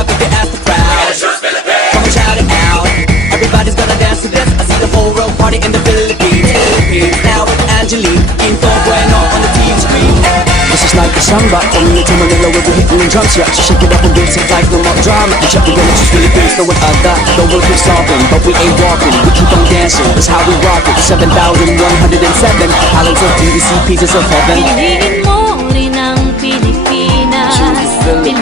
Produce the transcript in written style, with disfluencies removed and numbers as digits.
up if you ask the crowd. Come on, shout it out. Everybody's gonna dance to this. I see the whole world party in the Philippines. Now with Angelique, Quinto Bueno on the TV screen. This is like a samba, coming to Manila with the hitting and drums. Yeah, so shake it up and dance it like no more drama. And check the villages, Philippines, know what I got. The world keeps solving, but we ain't walking. We keep on dancing, that's how we rock it. 7,107 islands of DDC, pieces of heaven. Piliin mo rin ang Pilipinas. Piliin